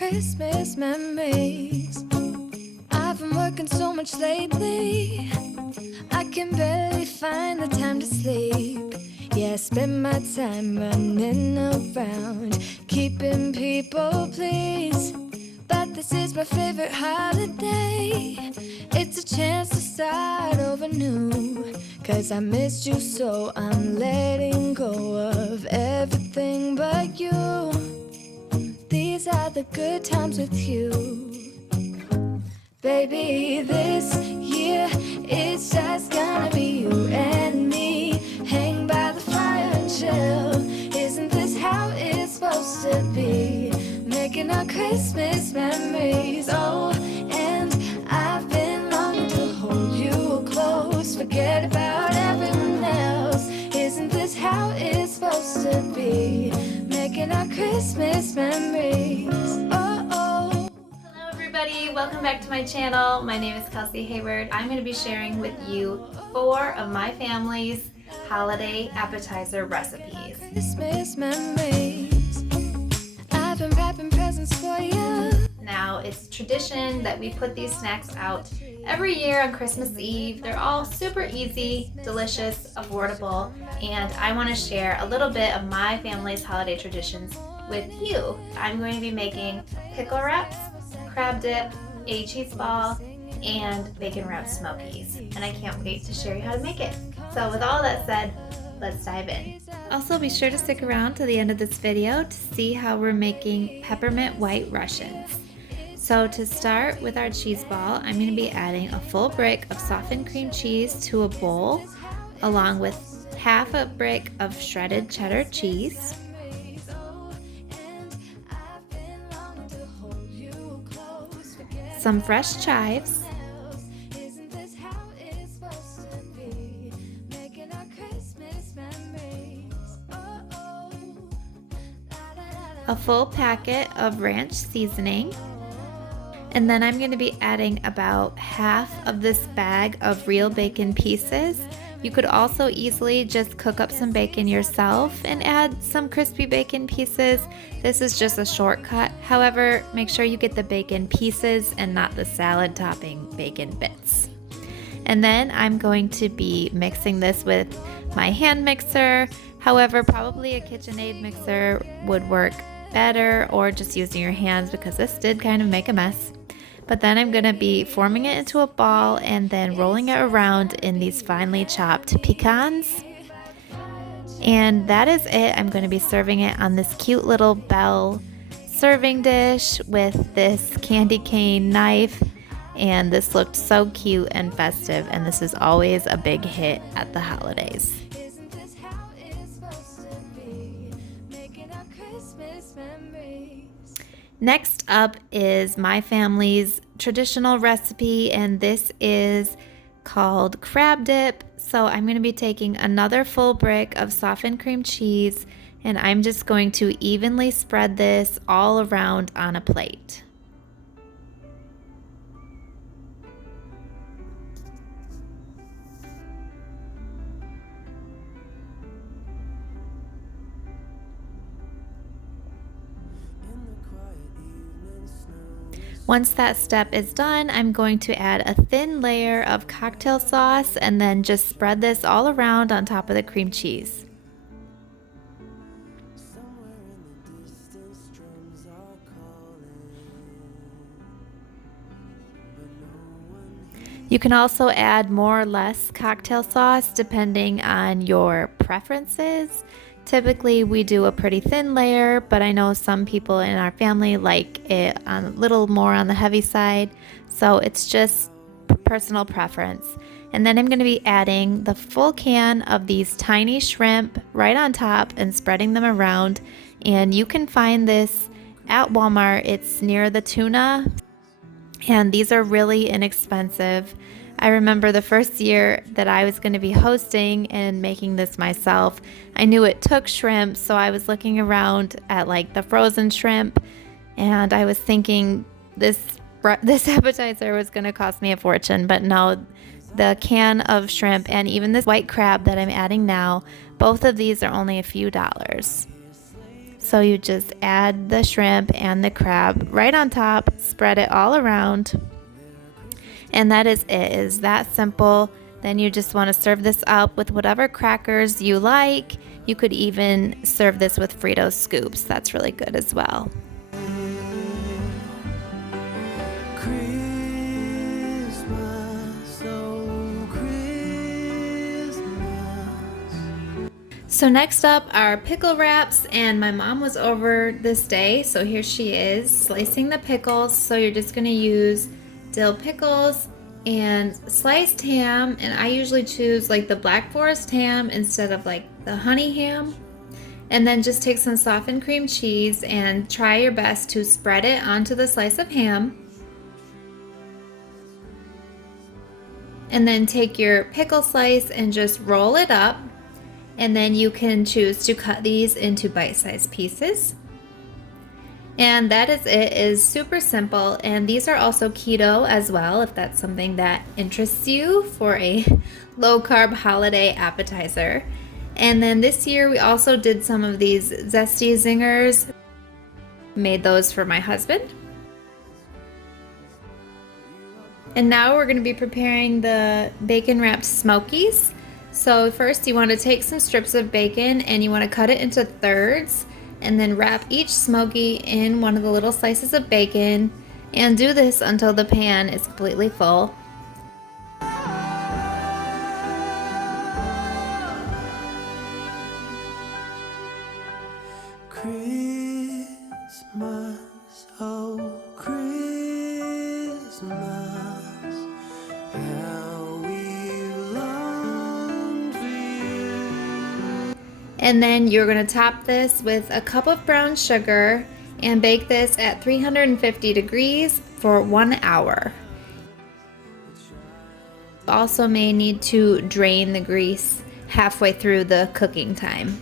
Christmas memories. I've been working so much lately, I can barely find the time to sleep. Yeah, I spend my time running around, keeping people pleased. But this is my favorite holiday. It's a chance to start over new. 'Cause I missed you, so I'm letting go of everything but you. These are the good times with you. Baby, this year it's just gonna be you and me. Hang by the fire and chill. Isn't this how it's supposed to be? Making our Christmas memories. Oh, and I've been longing to hold you close. Forget about everyone else. Isn't this how it's supposed to be? Making our Christmas memories. Oh, oh. Hello everybody, welcome back to my channel. My name is Kelsey Hayward. I'm going to be sharing with you 4 of my family's holiday appetizer recipes. Christmas memories. I've been wrapping presents for you. Now, it's tradition that we put these snacks out every year on Christmas Eve. They're all super easy, delicious, affordable, and I want to share a little bit of my family's holiday traditions with you. I'm going to be making pickle wraps, crab dip, a cheese ball, and bacon wrapped smokies, and I can't wait to show you how to make it. So with all that said, let's dive in. Also, be sure to stick around to the end of this video to see how we're making Peppermint White Russians. So to start with our cheese ball, I'm going to be adding a full brick of softened cream cheese to a bowl, along with half a brick of shredded cheddar cheese, some fresh chives, a full packet of ranch seasoning, and then I'm going to be adding about half of this bag of real bacon pieces. You could also easily just cook up some bacon yourself and add some crispy bacon pieces. This is just a shortcut. However, make sure you get the bacon pieces and not the salad topping bacon bits. And then I'm going to be mixing this with my hand mixer. However, probably a KitchenAid mixer would work better, or just using your hands, because this did kind of make a mess. But then I'm going to be forming it into a ball and then rolling it around in these finely chopped pecans. And that is it. I'm going to be serving it on this cute little bell serving dish with this candy cane knife. And this looked so cute and festive, and this is always a big hit at the holidays. Next up is my family's traditional recipe, and this is called crab dip. So I'm going to be taking another full brick of softened cream cheese, and I'm just going to evenly spread this all around on a plate. Once that step is done, I'm going to add a thin layer of cocktail sauce and then just spread this all around on top of the cream cheese. You can also add more or less cocktail sauce depending on your preferences. Typically we do a pretty thin layer, but I know some people in our family like it a little more on the heavy side, so it's just personal preference. And then I'm going to be adding the full can of these tiny shrimp right on top and spreading them around. And you can find this at Walmart. It's near the tuna, and these are really inexpensive. I remember the first year that I was going to be hosting and making this myself, I knew it took shrimp, so I was looking around at like the frozen shrimp, and I was thinking this appetizer was going to cost me a fortune, but no, the can of shrimp and even this white crab that I'm adding now, both of these are only a few dollars. So you just add the shrimp and the crab right on top, spread it all around, and that is it. It is that simple. Then you just want to serve this up with whatever crackers you like. You could even serve this with Frito scoops. That's really good as well. So next up are pickle wraps, and my mom was over this day, so here she is slicing the pickles. So you're just going to use dill pickles and sliced ham, and I usually choose like the Black Forest ham instead of like the honey ham. And then just take some softened cream cheese and try your best to spread it onto the slice of ham. And then take your pickle slice and just roll it up. And then you can choose to cut these into bite-sized pieces. And that is it. It is super simple, and these are also keto as well if that's something that interests you for a low-carb holiday appetizer. And then this year we also did some of these zesty zingers. Made those for my husband. And now we're going to be preparing the bacon wrapped smokies. So first you want to take some strips of bacon and you want to cut it into thirds and then wrap each smoky in one of the little slices of bacon, and do this until the pan is completely full. Christmas, oh Christmas, how we long for you. And then you're going to top this with a cup of brown sugar and bake this at 350 degrees for 1 hour. You also may need to drain the grease halfway through the cooking time.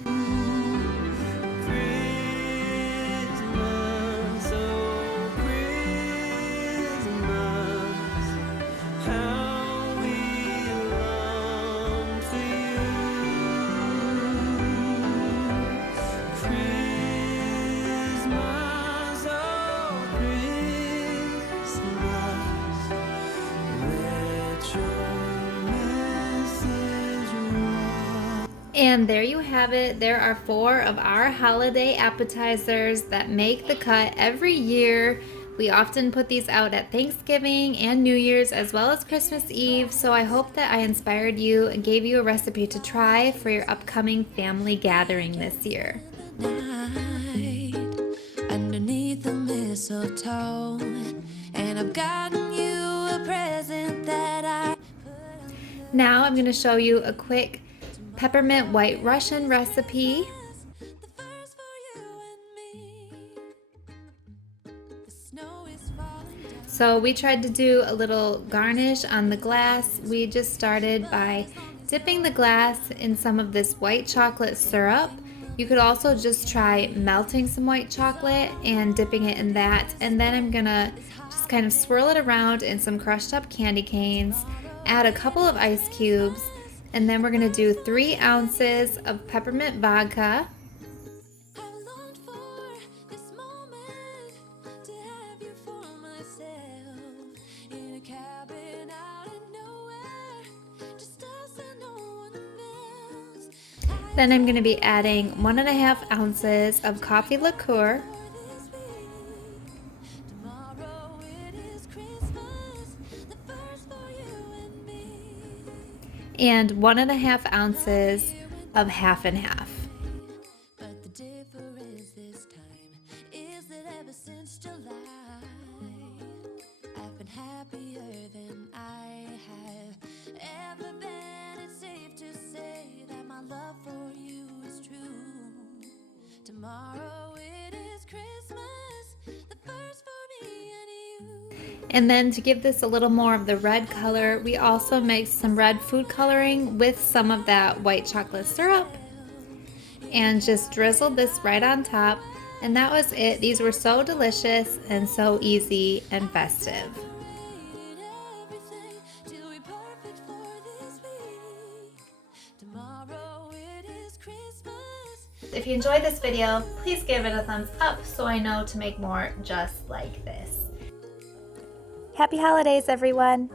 And there you have it. There are 4 of our holiday appetizers that make the cut every year. We often put these out at Thanksgiving and New Year's as well as Christmas Eve. So I hope that I inspired you and gave you a recipe to try for your upcoming family gathering this year. Underneath the mistletoe, and I've gotten you a present that I Now I'm going to show you a quick Peppermint White Russian recipe. So we tried to do a little garnish on the glass. We just started by dipping the glass in some of this white chocolate syrup. You could also just try melting some white chocolate and dipping it in that. And then I'm gonna just kind of swirl it around in some crushed up candy canes, add a couple of ice cubes, and then we're gonna do 3 ounces of peppermint vodka. Then I'm gonna be adding 1.5 ounces of coffee liqueur. And 1.5 ounces of half and half. But the difference this time is that ever since July, I've been happier than I have ever been. It's safe to say that my love for you is true. Tomorrow it is Christmas, the first for me and you. And then to give this a little more of the red color, we also mixed some red food coloring with some of that white chocolate syrup and just drizzled this right on top. And that was it. These were so delicious and so easy and festive. Tomorrow it is Christmas, If you enjoyed this video, please give it a thumbs up so I know to make more just like this. Happy holidays, everyone!